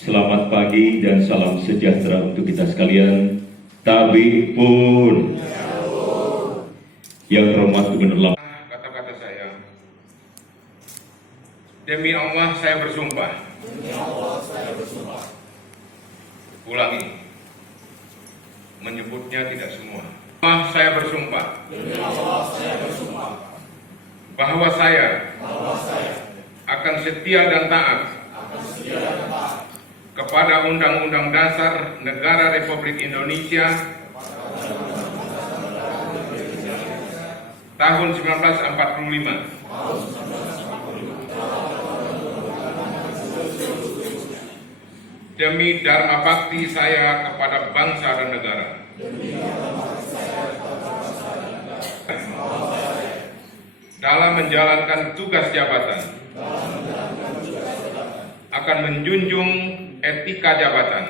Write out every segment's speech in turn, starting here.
Selamat pagi dan salam sejahtera untuk kita sekalian. Tabik pun. Yang terhormat Gubernur Lampung. Kata-kata saya, demi Allah saya bersumpah. Demi Allah saya bersumpah. Ulangi, menyebutnya tidak semua. Saya bersumpah. Demi Allah saya bersumpah. Bahwa saya akan setia dan taat kepada Undang-Undang Dasar Negara Republik Indonesia tahun 1945 demi dharma bakti saya kepada bangsa dan negara. Dalam menjalankan tugas jabatan akan menjunjung etika jabatan.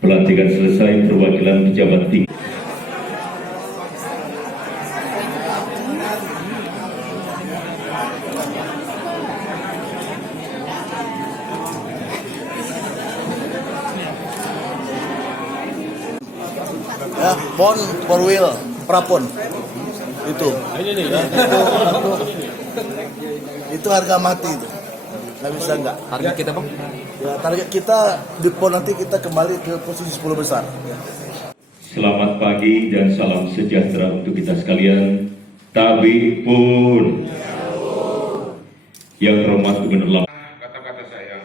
Pelantikan selesai, perwakilan pejabat tinggi. Ya, pon four wheel prapon itu ya, itu harga mati itu nggak bisa nggak Target kita bang? ya, target kita di pon nanti kita kembali ke posisi 10 besar. Selamat pagi dan salam sejahtera untuk kita sekalian. Tabik pun. Yang terhormat Gubernur Lampung. Kata-kata saya,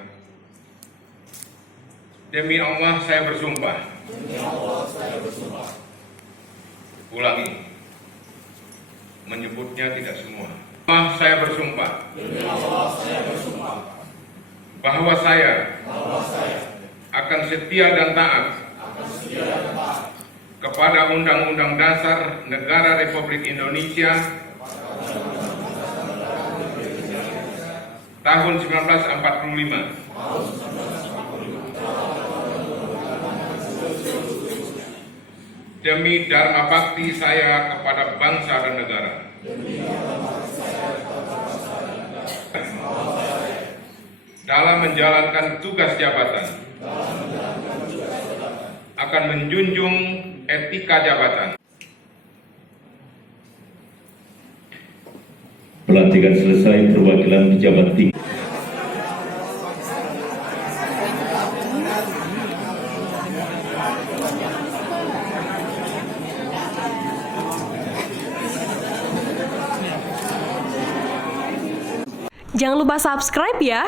demi Allah saya bersumpah. Demi Allah saya bersumpah. Ulangi, menyebutnya tidak semua. Saya bersumpah. Demi Allah saya bersumpah. Bahwa saya akan setia dan taat kepada Undang-Undang Dasar Negara Republik Indonesia tahun 1945 demi dharma bakti saya kepada bangsa dan negara. Dalam menjalankan tugas jabatan akan menjunjung etika jabatan. Pelantikan selesai, perwakilan pejabat tinggi. Jangan lupa subscribe ya.